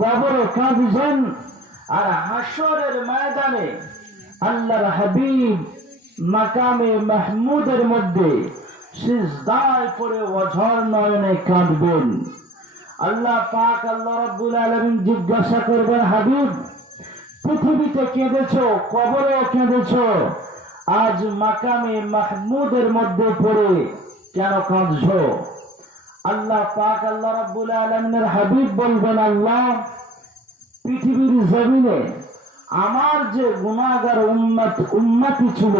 কবরে কাঁদছেন, আর হাসরের ময়দানে আল্লাহর হাবিব মাকামে মাহমুদের মধ্যে সিজদায় পড়ে অঝর নয়নে কাঁদবেন। আল্লাহ পাক আল্লাহ রাব্বুল আলামিন জিজ্ঞাসা করবেন, হাবিব পৃথিবীতে কেঁদেছো, কবরেও কেঁদেছো, আজ মাকামে মাহমুদের মধ্যে পড়ে কেন কাঁদছো? আল্লাহ পাক আল্লাহ রাব্বুল আলামিনের হাবিব বলবেন, আল্লাহ পৃথিবীর জমিনে আমার যে গুনাহগার উম্মতি ছিল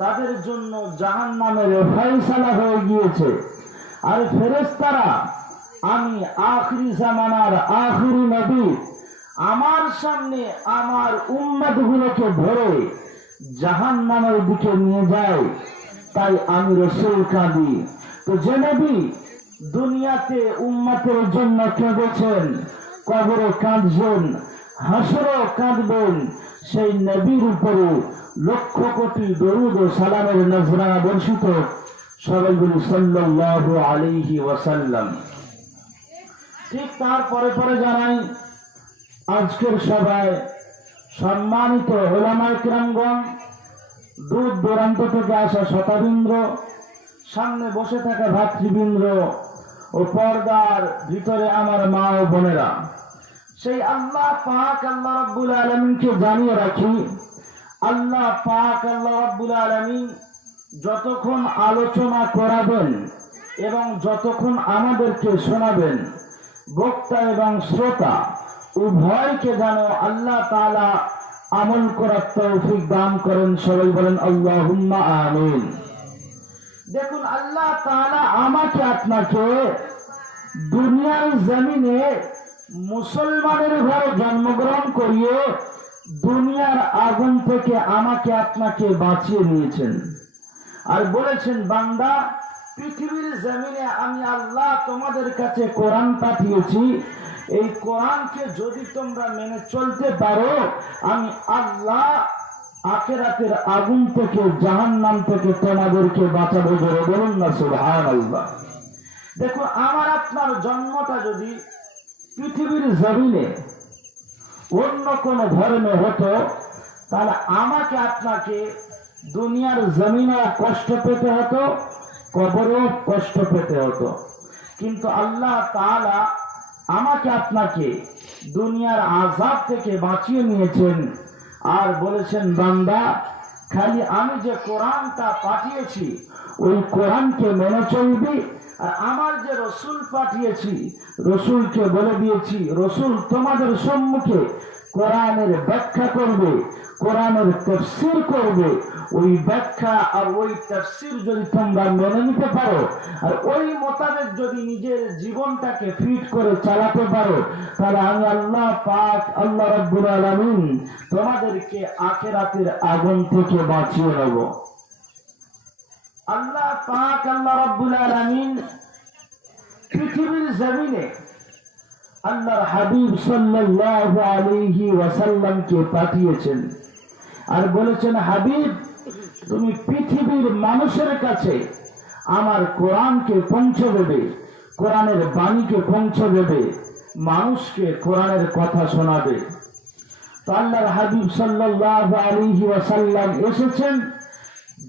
তাদের জন্য জাহান্নামের ফয়সালা হয়ে গিয়েছে, আর ফেরেশতারা আমি আখিরি জামানার আখিরি নবী, আমার সামনে আমার উম্মতগুলোকে ধরে জাহান্নামের দিকে নিয়ে যায়, তাই আমি রাসূল কাঁদি। তো যে নবী দুনিয়াতে উম্মতের জন্য কেঁদেছেন, কবরে কাঁদছেন, হাসরেও কাঁদবেন, সেই নবীর উপরে লক্ষ কোটি দরুদ ও সালামের নজরানা বর্ষিত। সবাই বলি সাল্লাল্লাহু আলাইহি ওয়াসাল্লাম। ঠিক তারপরে পরে জানাই, আজকের সভায় সম্মানিত উলামায়ে কেরামগণ, দূর দূরান্ত থেকে আসা শতাবৃন্দ, সামনে বসে থাকা ভাতৃবৃন্দ ও পর্দার ভিতরে আমার মা ও বোনেরা, সেই আল্লাহ পাক আল্লাহ রাব্বুল আলামিনকে জানিয়ে রাখি, আল্লাহ পাক আল্লাহ রাব্বুল আলামিন যতক্ষণ আলোচনা করাবেন এবং যতক্ষণ আমাদেরকে শোনাবেন, বক্তা এবং শ্রোতা উভয়কে যেন আল্লাহ তাআলা আমল করার তৌফিক দান করেন। সবাই বলেন আল্লাহুম্মা আমিন। দেখুন, আল্লাহ তাআলা আমাকে আপনাকে দুনিয়ার জমিনে মুসলমানের ঘরে জন্মগ্রহণ করিয়ে দুনিয়ার আগুন থেকে আমাকে আপনাকে বাঁচিয়ে নিয়েছেন, আর বলেছেন, বান্দা পৃথিবীর জমিনে আমি আল্লাহ তোমাদের কাছে কোরআন পাঠিয়েছি, এই কোরআনকে যদি তোমরা মেনে চলতে পারো, আমি আল্লাহ আখিরাতের আগুন থেকে, জাহান্নাম থেকে তোমাদেরকে বাঁচাবো। জোরে বলুন না সুবহানাল্লাহ। দেখো, আমার আপনার জন্মটা যদি পৃথিবীর জমিনে অন্য কোন ধর্মে হতো, তাহলে আমাকে আপনাকে দুনিয়ার জমিনেও কষ্ট পেতে হতো, কবরেও কষ্ট পেতে হতো। কিন্তু আল্লাহ তাআলা আমাকে আপনাকে দুনিয়ার আযাব থেকে বাঁচিয়ে নিয়েছেন, আর বলেছেন, বান্দা খালি আমি যে কোরআনটা পাঠিয়েছি ওই কোরআনকে মেনে চলবি, আর আমার যে রসুল পাঠিয়েছি, রসুলকে বলে দিয়েছি, রসুল তোমাদের সম্মুখে কোরআনের ব্যাখ্যা করবে, কোরআনের তাফসীর করবে। ওই ব্যাখ্যা আর ওই তাফসীর যদি তোমরা মেনে নিতে পারো, আর ওই মোতাবেক যদি নিজের জীবনটাকে ফিট করে চালাতে পারো, তাহলে আমি আল্লাহ পাক আল্লাহ রাব্বুল আলামিন তোমাদেরকে আখিরাতের আগুন থেকে বাঁচিয়ে নেব। আল্লাহ পাক আল্লাহ রাব্বুল আলামিন পৃথিবীর জমিনে আল্লাহর হাবিব সাল্লাল্লাহু আলাইহি ওয়াসাল্লামকে পাঠিয়েছেন, আর বলেছেন, হাবিব তুমি পৃথিবীর মানুষের কাছে আমার কোরআনকে পৌঁছে দেবে, কোরআনের বাণীকে পৌঁছে দেবে, মানুষকে কোরআনের কথা শোনাবে। তো আল্লাহর হাবিব সাল্লাল্লাহু আলাইহি ওয়াসাল্লাম এসেছেন,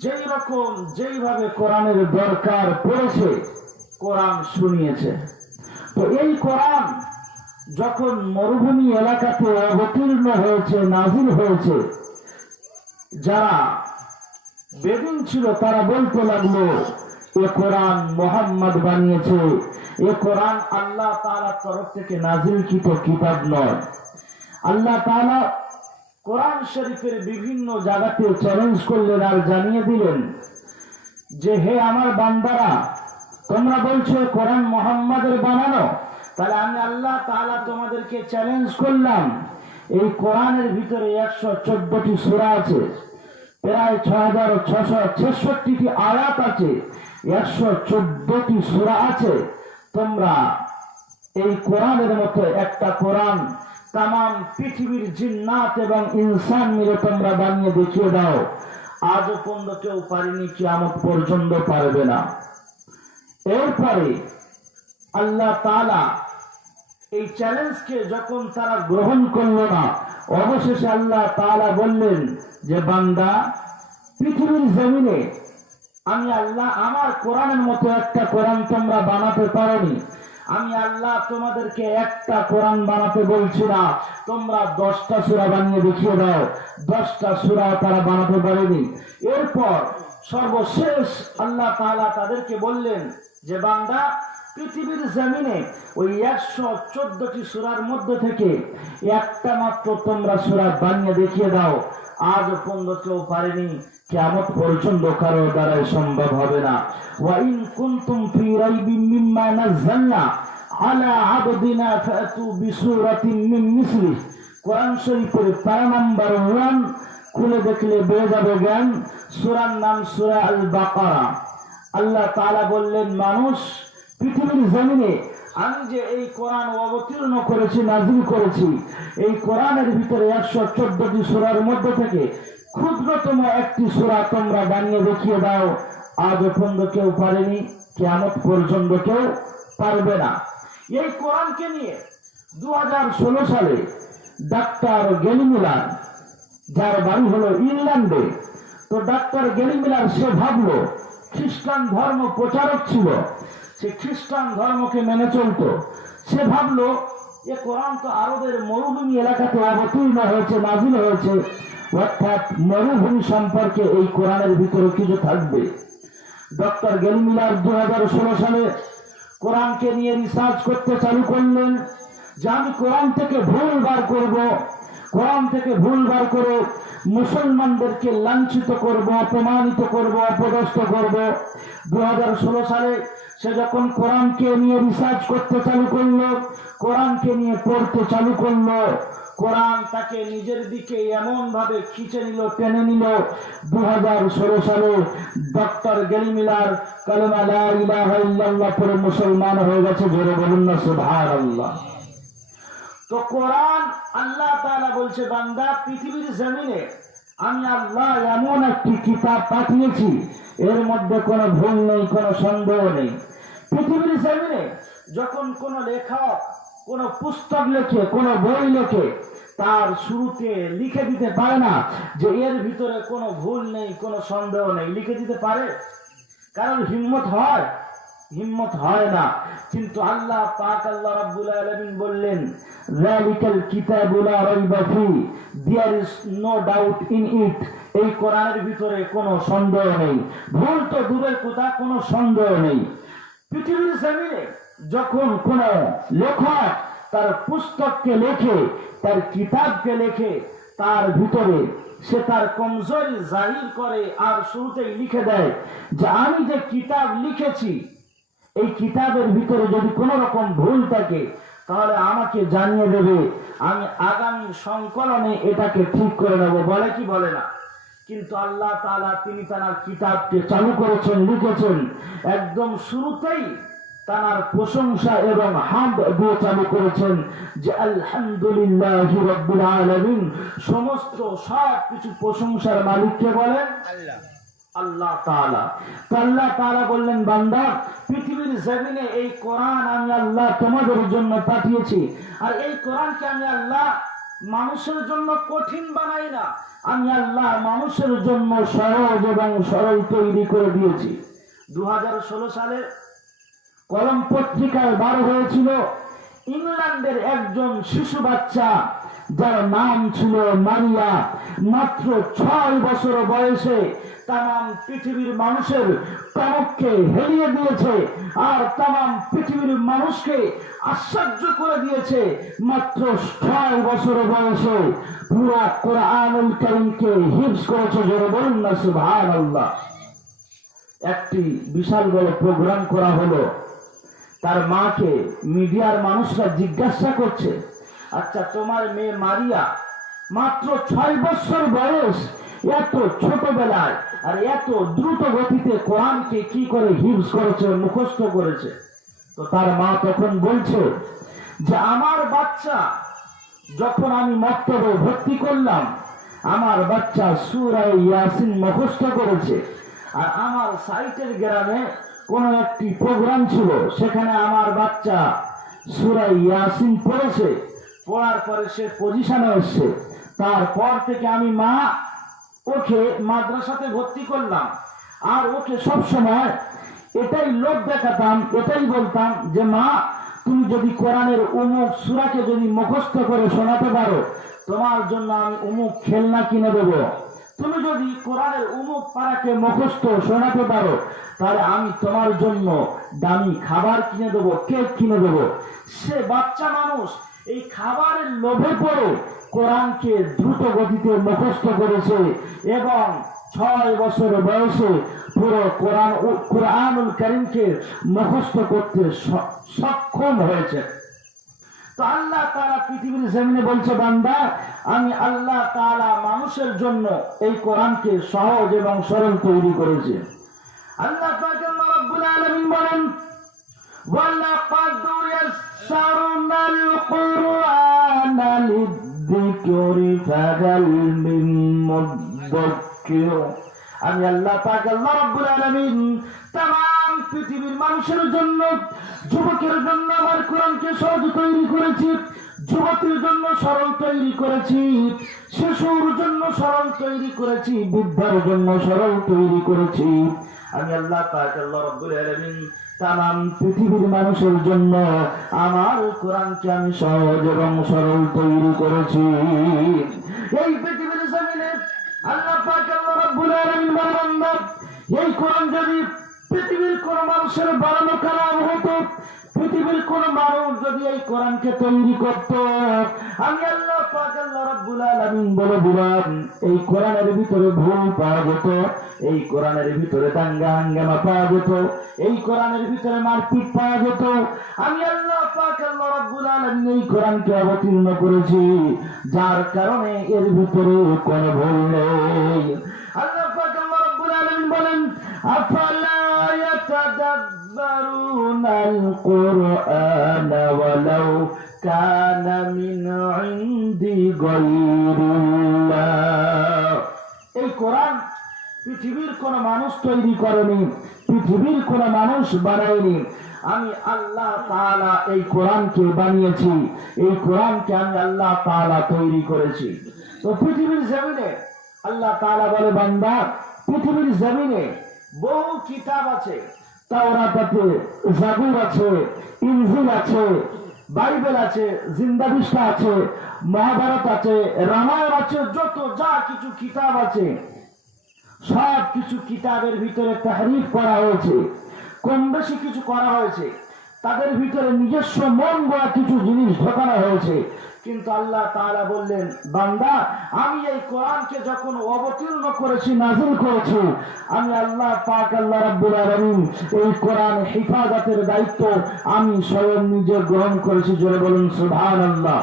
যেই রকম যেইভাবে কোরআনের দরকার পড়েছে কোরআন শুনিয়েছে। তো এই কোরআন যখন মরুভূমি এলাকাতে অবতীর্ণ হয়েছে, নাজিল হয়েছে, যারা বেদুইন ছিল তারা বলতে লাগলো, এ কোরআন মুহাম্মদ বানিয়েছে, এ কোরআন আল্লাহ তাআলার তরফ থেকে নাজিলকৃত কিতাব নয়। আল্লাহ তাআলা কোরআন শরীফের বিভিন্ন জায়গাতে চ্যালেঞ্জ করলেন, আর জানিয়ে দিলেন যে, হে আমার বান্দারা, তোমরা বলছো কোরআন মুহাম্মাদের বানানো, তাহলে আমি আল্লাহ তাআলা তোমাদেরকে চ্যালেঞ্জ করলাম, এই কোরআনের ভিতরে 114টি সূরা আছে, প্রায় 6666টি আয়াত আছে, 114টি সূরা আছে। তোমরা এই কোরআনের মতো একটা কোরআন তামাম পৃথিবীর জিন্নাত এবং ইনসান মিলে তোমরা বানিয়ে দেখিয়ে দাও। আজও পর্যন্ত কেউ পারেনি, কিয়ামত পর্যন্ত পারবে না। এরপরে আল্লাহ তাআলা এই চ্যালেঞ্জকে যখন তারা গ্রহণ করলো না, অবশেষে আল্লাহ তাআলা বললেন যে বান্দা, পৃথিবীর জমিনে আমি আল্লাহ আমার কোরআনের মতো একটা কোরআন তোমরা বানাতে পারোনি। আমি আল্লাহ তোমাদেরকে একটা কোরআন বানাতে বলছি না, তোমরা 10টা সূরা বানিয়ে দেখিয়ে দাও। 10টা সূরা তারা বানাতে পারেনি। এরপর সর্বশেষ আল্লাহ তাআলা তাদেরকে বললেন যে বান্দা, পৃথিবীর জমিনে ওই 114টি সূরার মধ্যে থেকে একটা মাত্র তোমরা সূরা বানিয়ে দেখিয়ে দাও। আজ পর্যন্ত কেউ পারেনি, কিয়ামত পর্যন্ত কারো দ্বারাই সম্ভব হবে না। ওয়া ইন কুনতুম ফি রাইবিন মিম্মা নাযালনা আলা আবদিনা ফাতু বিসূরাতিন মিন মিসলি। কোরআন শরীফের পারা নাম্বার 1 খুলে দেখলে বেয়ে যাবে জ্ঞান। সূরার নাম সূরা আল বাকারা। আল্লাহ তাআলা বললেন, মানুষ, পৃথিবীর জমিনে আমি যে এই কোরআন অবতীর্ণ করেছি, নাজিল করেছি, এই কোরআনের ভিতরে 114টি সূরার মধ্যে থেকে ক্ষুদ্রতম একটি সূরা তোমরা বানিয়ে দেখিয়ে দাও। আজ পর্যন্ত কেউ পারেনি, কিয়ামত পর্যন্ত কেউ পারবে না। এই কোরআনকে নিয়ে 2016 সালে ডাক্তার গেলি মিলার, যার বাড়ি হলো ইংল্যান্ডে, তো ডাক্তার গেলি মিলার সে ভাবলো, খ্রিস্টান ধর্ম প্রচারক ছিল, সে খ্রিস্টান ধর্মকে মেনে চলতো। সে ভাবলো এ কোরআন তো আরবের মরুভূমি এলাকাতে অবতীর্ণ হয়েছে, নাজিল হয়েছে, অর্থাৎ মরুভূমি সম্পর্কে এই কোরআনের ভিতরে কিছু থাকবে। ডক্টর গেলি মিলার 2016 সালে কোরআনকে নিয়ে রিসার্চ করতে চালু করলেন যে আমি কোরআন থেকে ভুল বার করব, কোরআন থেকে ভুল বার করে মুসলমানদেরকে লাঞ্ছিত করব, অপমানিত করব, অপদস্থ করব। 2016 সালে সে যখন কোরআনকে নিয়ে রিসার্চ করতে চালু করলো, কোরআনকে নিয়ে পড়তে চালু করলো, কোরআন তাকে নিজের দিকে এমন ভাবে খিচে নিল, টেনে নিল। 2016 সালে ডক্টর গেলি মিলার কালেমা লা ইলাহা ইল্লাল্লাহ পড়ে মুসলমান হয়ে গেছে। জোরে বলুন না সুবহানাল্লাহ। তো কোরআন, আল্লাহ তাআলা বলছে, বান্দা, পৃথিবীর জমিনে আমি আল্লাহ এমন একটি কিতাব পাঠিয়েছি, এর মধ্যে কোনো ভুল নেই, কোনো সন্দেহ নেই। পৃথিবীর জমিনে যখন কোন লেখক কোন পুস্তক লেখে, কোন বই লেখে, তার শুরুতে লিখে দিতে পারে না যে এর ভিতরে কোনো ভুল নেই, কোনো সন্দেহ নেই। লিখে দিতে পারে? কারণ হিম্মত হয়? হিম্মত হয় না। কিন্তু আল্লাহ পাক, আল্লাহ রাব্বুল আলামিন বললেন, যালিকাল কিতাবু লা রাইবা ফি, there is no doubt in it. এই কোরআনের ভিতরে কোনো সন্দেহ নেই, ভুল তো দূরের কথা, কোনো সন্দেহ নেই। পৃথিবীর জমিনে যখন কোন লেখক তার পুস্তককে লেখে, তার কিতাবকে লেখে, তার ভিতরে সে তার কমজোরি জাহির করে আর শুরুতেই লিখে দেয় যে আমি যে কিতাব লিখেছি, এই কিতাবের ভিতরে যদি কোন রকম ভুল থাকে তাহলে আমাকে জানিয়ে দেবে, আমি আগামী সংকলনে এটাকে ঠিক করে নেব। বলে কি বলে না? কিন্তু আল্লাহ তাআলা তিনি তার কিতাবকে চালু করেছেন, লিখেছেন, একদম শুরুতেই তার প্রশংসা এবং হামদ দিয়ে চালু করেছেন যে আলহামদুলিল্লাহি রাব্বিল আলামিন। সমস্ত সব কিছু প্রশংসার মালিককে বলেন আল্লাহ, আল্লাহ তাআলা। আল্লাহ তাআলা বললেন, বান্দা, পৃথিবীর জমিনে এই কোরআন আমি আল্লাহ তোমাদের জন্য পাঠিয়েছি। আর এই কোরআনকে আমি আল্লাহ মানুষের জন্য কঠিন বানাই না, আমি আল্লাহ মানুষের জন্য সহজ এবং সরল তৈরি করে দিয়েছি। 2016 সালে কলম পত্রিকায় বার হয়েছিল ইংল্যান্ডের একজন শিশু বাচ্চা, যার নাম ছিল মারিয়া। মাত্র 6 বছর বয়সে তাম পৃথিবীর মানুষের টনককে হেলিয়ে দিয়েছে আর তাম পৃথিবীর মানুষকে আশ্চর্য করে দিয়েছে। মাত্র 6 বছর বয়সে পুরো কোরআনুল কারীমকে হিফজ করেছে। জোরে বলুন না সুবহানাল্লাহ। একটি বিশাল বড় প্রোগ্রাম করা হলো। তার মাকে মিডিয়ার মানুষরা জিজ্ঞাসা করছে, আচ্ছা তোমার মেয়ে মারিয়া মাত্র 6 বছর বয়স, এত ছোটবেলায় আর এত দ্রুত গতিতে কোরআনকে কি করে হিফজ করেছে, মুখস্থ করেছে? তো তার মা তখন বলছে যে আমার বাচ্চা যখন আমি মক্তবে ভর্তি করলাম, আমার বাচ্চা সূরা ইয়াসিন মুখস্থ করেছে। আর আমার সাইটের গ্রামে কোন একটি প্রোগ্রাম ছিল, সেখানে আমার বাচ্চা সূরা ইয়াসিন পড়েছে, পড়ার পরে সে পজিশনে এসছে। তারপর থেকে আমি মা ওকে মাদ্রাসাতে ভর্তি করলাম, আর ওকে সব সময় এটাই লোভ দেখাতাম, এটাই বলতাম যে মা, তুমি যদি কোরআনের অমুক সূরাকে যদি মুখস্থ করে শোনাতে পারো, তোমার জন্য আমি অমুক খেলনা কিনে দেবো। তুমি যদি কোরআনের অমুক পারাকে মুখস্থ শোনাতে পারো, তাহলে আমি তোমার জন্য দামি খাবার কিনে দেবো, কেক কিনে দেবো। সে বাচ্চা মানুষ এই খাবারের লোভে পড়ে কোরআনকে দ্রুত গতিতে মুখস্থ করেছে এবং 6 বছর বয়সে পুরো কোরআনুল কারীমকে মুখস্থ করতে সক্ষম হয়েছে। তো আল্লাহ তাআলা পৃথিবীর জমিনে বলছে, বান্দা, আমি আল্লাহ তাআলা মানুষের জন্য এই কোরআনকে সহজ এবং সরল তৈরি করেছি। আল্লাহ পাক আল্লাহ রাব্বুল আলামিন বলেন, ওয়ালাকাদ ইয়াসসারনাল কুরআনা লিয-যিকরি ফাহাল মিন মুদ্দাক্কির। আমি আল্লাহ পাক আল্লাহ রাব্বুল আলামিন তাম পৃথিবীর মানুষের জন্য, যুবকের জন্য আমার কোরআনকে সহজ তৈরি করেছি, যুবতীর জন্য সরল তৈরি করেছি, শিশুর জন্য সরল তৈরি করেছি, বৃদ্ধার জন্য সরল তৈরি করেছি। আমি আল্লাহ পাক আল্লাহ রাব্বুল আলামিন তাম পৃথিবীর মানুষের জন্য আমার কোরআনকে আমি সহজ এবং সরল তৈরি করেছি। এই পৃথিবীর জমিনে আল্লাহ পাক আল্লাহ রাব্বুল আলামিন বলেন, এই কোরআন যদি পৃথিবীর কোন মানুষের বানানো কালাম হতো, পৃথিবীর কোন মানুষ যদি এই কোরআনকে তৈরি করত, আমি আল্লাহ পাক আল্লাহ রাব্বুল আলামিন বলে দিলাম, এই কোরআনের ভিতরে ভুল পাওয়া যেত, এই কোরআনের ভিতরে দাঙ্গা হাঙ্গামা পাওয়া যেত, এই কোরআনের ভিতরে মারপিট পাওয়া যেত। আমি আল্লাহ পাক আল্লাহ রাব্বুল আলামিন এই কোরআনকে অবতীর্ণ করেছি, যার কারণে এর ভিতরে কোনো ভুল নেই। আল্লাহ পাক আল্লাহ রাব্বুল আলামিন বলেন, আফালা ইয়াতাদাব্বারুনাল কুরআনা ওয়ালাউ কানা মিন ইনদি গায়রিল্লাহ। এই কোরআন পৃথিবীর কোন মানুষ তৈরি করেনি, পৃথিবীর কোন মানুষ বানায়নি, আমি আল্লাহ তাআলা এই কোরআনকে বানিয়েছি, এই কোরআনকে আমি আল্লাহ তাআলা তৈরি করেছি। তো পৃথিবীর জমিনে আল্লাহ তাআলা বলে, বান্দা, পৃথিবীর জমিনে বহু কিতাব আছে, তাওরাত আছে, জাবুর আছে, ইনজিল আছে, বাইবেল আছে, জিন্দা বিশটা আছে, মহাভারত আছে, রামায়ণ আছে, যত যা কিছু কিতাব আছে সব কিছু কিতাবের ভিতরে তাহরিফ করা হয়েছে, কম বেশি কিছু করা হয়েছে, তাদের ভিতরে নিজস্ব মন গড়া কিছু জিনিস ঢোকানো হয়েছে। কিন্তু আল্লাহ তাআলা বললেন, বান্দা, আমি এই কোরআনকে যখন অবতীর্ণ করেছি, নাযিল করেছি, আমি আল্লাহ পাক আল্লাহ রাব্বুল আলামিন এই কোরআন হিফাজতের দায়িত্ব আমি স্বয়ং নিজে গ্রহণ করেছি। জোরে বলুন সুবহানাল্লাহ।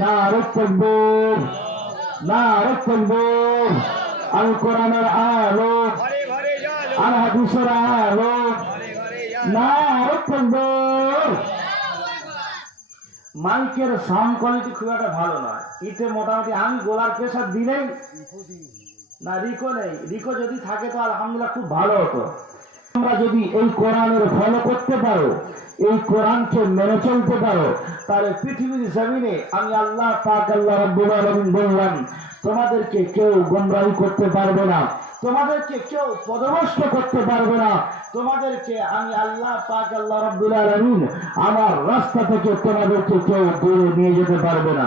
নারে তাকবীর, নারে তাকবীর। আল কোরআনের আলো, আল হাদিসের আলো, নারে তাকবীর। মাইকের সাউন্ড কোয়ালিটি খুব একটা ভালো নয়, এতে মোটামুটি আমি গোলার প্রেসার দিলেই না, রিকো নেই, রিকো যদি থাকে তো আলহামদুলিল্লাহ খুব ভালো হতো। তোমরা যদি এই কোরআনের ফলো করতে পারো, এই কোরআনকে মেনে চলতে পারো, তাহলে পৃথিবীর জমিনে আমি আল্লাহ পাক আল্লাহ রাব্বুল আলামিন বললাম, তোমাদেরকে কেউ গোমরাহি করতে পারবে না, তোমাদেরকে কেউ পদভ্রষ্ট করতে পারবে না, তোমাদেরকে আমি আল্লাহ পাক আল্লাহ রাব্বুল আলামিন আমার রাস্তা থেকে তোমাদেরকে কেউ দূরে নিয়ে যেতে পারবে না।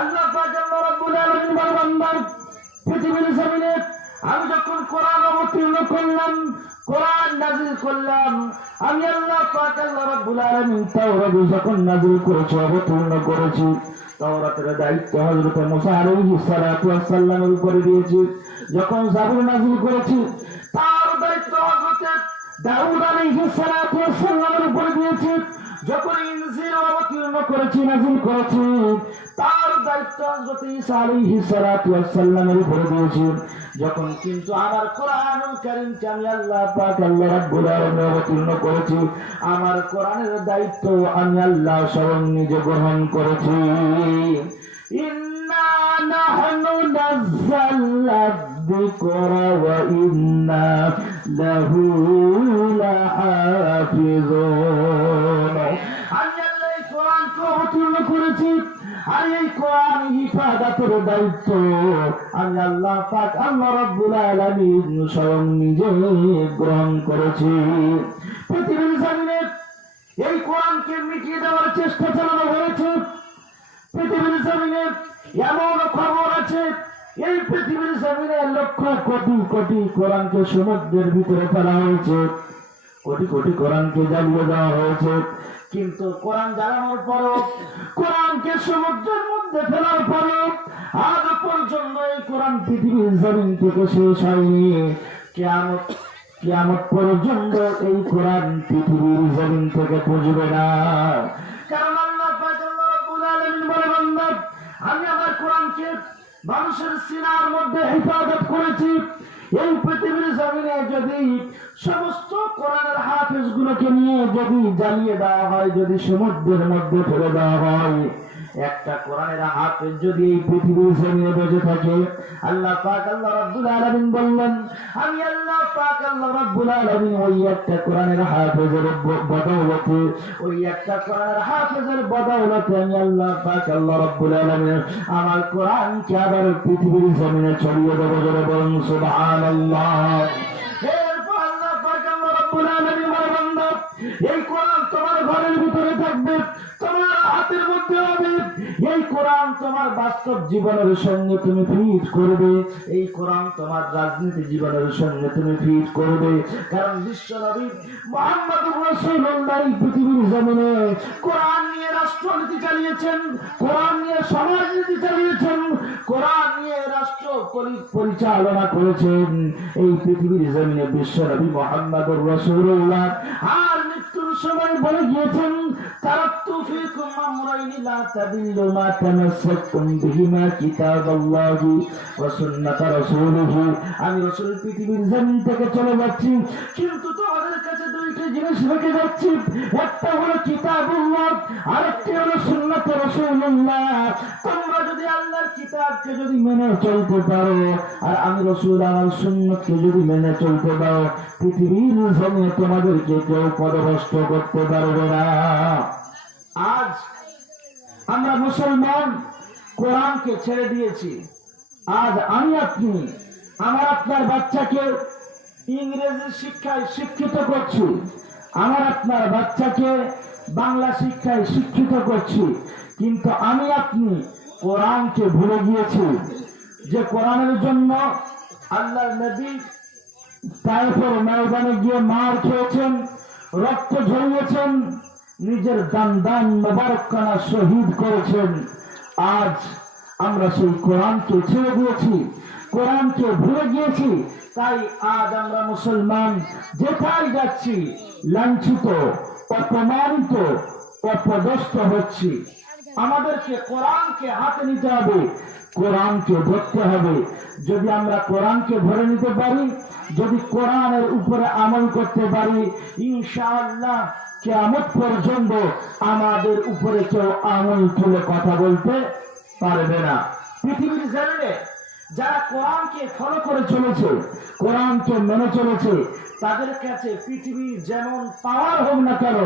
আল্লাহ পাক আল্লাহ রাব্বুল আলামিন বলেন, পৃথিবীর জমিনে আমি যখন কোরআন অবতীর্ণ করলাম, কোরআন নাযিল করলাম, আমি আল্লাহ পাক আল্লাহ রাব্বুল আলামিন তাওরাত যখন নাযিল করেছি, অবতীর্ণ করেছি, তাওরাতের দায়িত্ব হযরত মুসা আলাইহিস সালাতু ওয়াস সালামের উপরে দিয়েছি। যখন জাবুর নাযিল করেছি, তার দায়িত্ব হযরত দাউদ আলাইহিস সালাতু ওয়াস সালামের উপরে দিয়েছি। যখন ইনজিল অবতীর্ণ করেছি, নাযিল করেছি, তার দায়িত্ব হযরত ঈসা আলাইহিস সালাতু ওয়াস সালামের উপরে দিয়েছি। যখন কিন্তু আমার কোরআনুল কারীমকে আমি আল্লাহ পাক আল্লাহ রাব্বুল আলামিন অবতীর্ণ করেছি, আমার কোরআনের দায়িত্ব আমি আল্লাহ স্বয়ং নিজে গ্রহণ করেছি। ইন্না নাহনু নাযালনা যিকরা ওয়া ইন্না লাহু লাহাফিজুন। আমি আল্লাহ আর এই কোরআন হিফাজতের দায়িত্ব আমি আল্লাহ পাক আল্লাহ রাব্বুল আলামিন স্বয়ং নিজে গ্রহণ করেছি। পৃথিবীর জমিনে এই কোরআনকে মিটিয়ে দেওয়ার চেষ্টা চালানো হয়েছে। পৃথিবীর জমিনে এমন খবর আছে, এই পৃথিবীর জমিনে লক্ষ কোটি কোটি কোরআনকে সমুদ্রের ভিতরে ফেলা হয়েছে, কোটি কোটি কোরআনকে জ্বালিয়ে দেওয়া হয়েছে। কিন্তু কোরআন জ্বালানোর পরও, কোরআনকে সমুদ্রের মধ্যে ফেলার পরও আজ পর্যন্ত এই কোরআন পৃথিবীর জমিন থেকে শেষ হয়নি। কিয়ামত পর্যন্ত এই কোরআন পৃথিবীর জমিন থেকে বুঝবে না। কারণ আল্লাহ পাক আল্লাহ রাব্বুল আলামিন বলে, বান্দা আমি আমার কোরআনকে মানুষের সিনার মধ্যে হেফাজত করেছি। এই পৃথিবীর জমিনে যদি সমস্ত কোরআনের হাফেজ গুলোকে নিয়ে যদি জ্বালিয়ে দেওয়া হয়, যদি সমুদ্রের মধ্যে ফেলে দেওয়া হয়, একটা কোরআনের হাফেজ যদি এই পৃথিবীর জমিনে বেঁচে থাকে, আল্লাহ পাক আল্লাহ রাব্বুল আলামিন বললেন, আমি আল্লাহ পাক আল্লাহ রাব্বুল আলামিন ওই একটা কোরআনের হাফেজের বদৌলতে, ওই একটা কোরআনের হাফেজের বদৌলতে আমি আল্লাহ পাক আল্লাহ রাব্বুল আলামিন আমার কোরআনকে আবার পৃথিবীর জমিনে ছড়িয়ে দেবো। জোরে বলুন সুবহানাল্লাহ। এরপর আল্লাহ পাক আল্লাহ রাব্বুল আলামিন বলে, বান্দা এই কোরআন তোমার ঘরের ভিতরে থাকবে, তোমার হাতের মধ্যে হবে। এই কোরআন তোমার বাস্তব জীবনের সঙ্গে তুমি ফিট করবে, এই কোরআন তোমার রাজনীতি জীবনের সঙ্গে তুমি ফিট করবে। কারণ বিশ্ব নবী মুহাম্মদুর রাসূলুল্লাহ পৃথিবীর জমিনে কোরআন নিয়ে রাষ্ট্রনীতি চালিয়েছেন, কোরআন নিয়ে সমাজনীতি চালিয়েছেন, কোরআন নিয়ে রাষ্ট্র পরিচালনা করেছেন এই পৃথিবীর জমিনে বিশ্ব নবী মুহাম্মদুর রাসূলুল্লাহ। আর মৃত্যুর সময় বলে গিয়েছেন, তারাক্তু ফীকুম আমরাইনি লা তাদিল্লু মা তামাসসাকতুম বিহিমা কিতাবাল্লাহি ওয়া সুন্নাত রাসূলিহি। আমি রাসূল পৃথিবীর জমিন থেকে চলে যাচ্ছি, কিন্তু তোমাদের কাছে দুইটা জিনিস রেখে যাচ্ছি, একটা হলো কিতাবুল্লাহ, আরেকটি হলো সুন্নাত রাসূলুল্লাহ। তোমরা যদি আল্লাহর কিতাবকে যদি মেনে চলতে পারো, আর আমি রাসূল আমার সুন্নাতকে যদি মেনে চলতে পারো, পৃথিবীর জমিনে তোমাদেরকে কেউ পদভ্রষ্ট করতে পারবে না। আজ আমরা মুসলমান কোরআনকে ছেড়ে দিয়েছি। আজ আমি আপনি আমার আপনার বাচ্চাকে ইংরেজি শিক্ষায় শিক্ষিত করছি, আমার আপনার বাচ্চাকে বাংলা শিক্ষায় শিক্ষিত করছি, কিন্তু আমি আপনি কোরআনকে ভুলে গিয়েছি। যে কোরআনের জন্য আল্লাহর নবী তায়েফের ময়দানে গিয়ে মার খেয়েছেন, রক্ত ঝরিয়েছেন, নিজের দান মোবারকখানা শহীদ করেছেন। আজ আমরা সেই কোরআনকে ছেড়ে দিয়েছি, কোরআনকে ভুলে গিয়েছি। তাই আজ আমরা মুসলমান যেথায় যাচ্ছি লাঞ্ছিত, অপমানিত, অপদস্থ হচ্ছি। আমাদেরকে কোরআনকে হাতে নিতে হবে, কোরআনকে ধরতে হবে। যদি আমরা কোরআনকে ধরে নিতে পারি, যদি কোরআনের উপরে আমল করতে পারি, ইনশাআল্লাহ কিয়ামত পর্যন্ত আমাদের উপরে কেউ আমল তুলে কথা বলতে পারবে না। পৃথিবীর জমিনে যারা কোরআনকে ফলো করে চলেছে, কোরআনকে মেনে চলেছে, তাদের কাছে পৃথিবীর যেমন পাওয়ার হোক না কেন,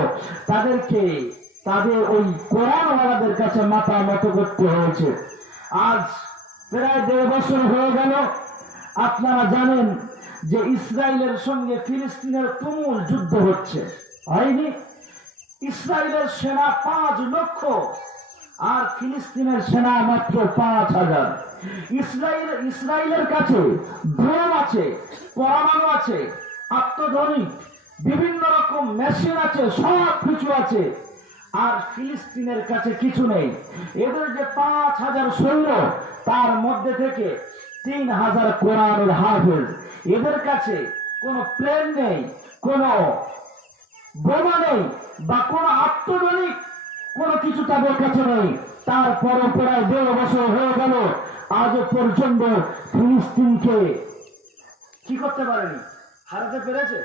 তাদের ওই কোরআনওয়ালাদের কাছে মাথা নত করতে হয়েছে। আজ প্রায় 1.5 বছর হয়ে গেল। আপনারা জানেন যে ইসরায়েলের সঙ্গে ফিলিস্তিনের তুমুল যুদ্ধ হচ্ছে, হয়নি? ইসরায়েলের সেনা 5 লক্ষ আর ফিলিস্তিনের সেনা মাত্র 5,000। ইসরায়েলের কাছে ড্রোন আছে, পরমাণু আছে, আত্মধনিক বিভিন্ন রকম মেশিন আছে, সব কিছু আছে। আর ফিলিস্তিনের কাছে কিছু নেই। এদের যে 5,000 সৈন্য, তার মধ্যে থেকে 3,000 কোরআনের হাফেজ। এদের কাছে কোনো প্লেন নেই, কোনো বোমা নেই, বা কোনো আত্মধনিক কোনো কিছু তাদের কাছে নেই। তারপরও প্রায় 1.5 বছর হয়ে গেল, আজও পর্যন্ত ফিলিস্তিনকে কি করতে পারেনি, হারাতে পেরেছে?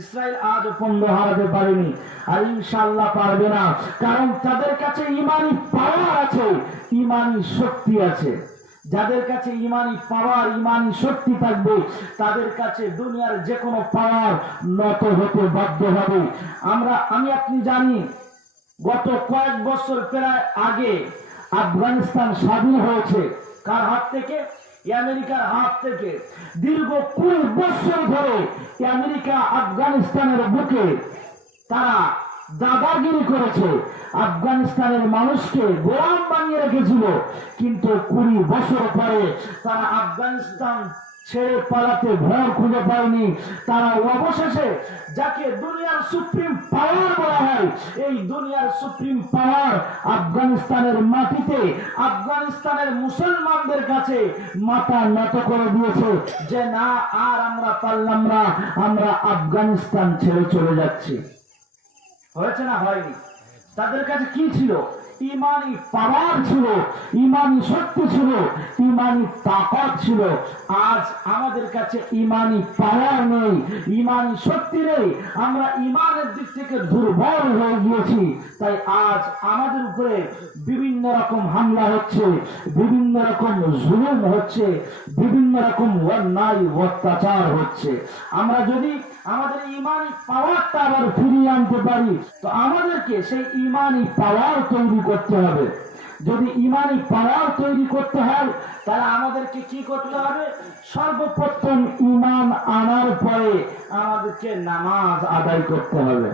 ইসরায়েল আজ পর্যন্ত হারাতে পারেনি, আর ইনশাআল্লাহ পারবে না। কারণ তাদের কাছে ইমানি পাওয়ার আছে, ইমানি শক্তি আছে। যাদের কাছে ইমানি পাওয়ার, ইমানি শক্তি থাকবে, তাদের কাছে দুনিয়ার যে কোনো পাওয়ার নত হতে বাধ্য হবে। আমি আপনি জানি, গত কয়েক বছর প্রায় আগে আফগানিস্তান স্বাধীন হয়েছে কার হাত থেকে? আমেরিকার হাত থেকে। দীর্ঘ 20 বছর ধরে আমেরিকা আফগানিস্তানের বুকে তারা দাদাগিরি করেছে, আফগানিস্তানের মানুষকে গোলাম বানিয়ে রেখেছিল। কিন্তু 20 বছর পরে তারা আফগানিস্তান ছেড়ে পালাতে ভয় খুঁজে পায়নি। তারা অবশেষে যাকে দুনিয়ার সুপ্রিম পাওয়ার বলা হয়, এই দুনিয়ার সুপ্রিম পাওয়ার আফগানিস্তানের মাটিতে আফগানিস্তানের মুসলমানদের কাছে মাথা নত করে দিয়েছে যে না, আর আমরা পারলাম না, আমরা আফগানিস্তান ছেড়ে চলে যাচ্ছি। হয়েছে না হয়নি? তাদের কাছে কি ছিল? ইমানি পাওয়ার ছিল, ইমানি শক্তি ছিল, ইমানি তাকত ছিল। আজ আমাদের কাছে ইমানি পাওয়ার নেই, ইমানি শক্তি নেই, আমরা ইমানের দিক থেকে দুর্বল হয়ে গিয়েছি। তাই আজ আমাদের উপরে বিভিন্ন রকম হামলা হচ্ছে, বিভিন্ন রকম জুলুম হচ্ছে, বিভিন্ন রকম অন্যায় অত্যাচার হচ্ছে। আমরা যদি আমাদের ইমানি পাওয়ারটা আবার ফিরিয়ে আনতে পারি, তো আমাদেরকে সেই ইমানি পাওয়ার তৈরি করতে হবে। যদি ইমানি পাওয়ার তৈরি করতে হয়, তাহলে আমাদেরকে কি করতে হবে? সর্বপ্রথম ইমান আনার পরে আমাদেরকে নামাজ আদায় করতে হবে।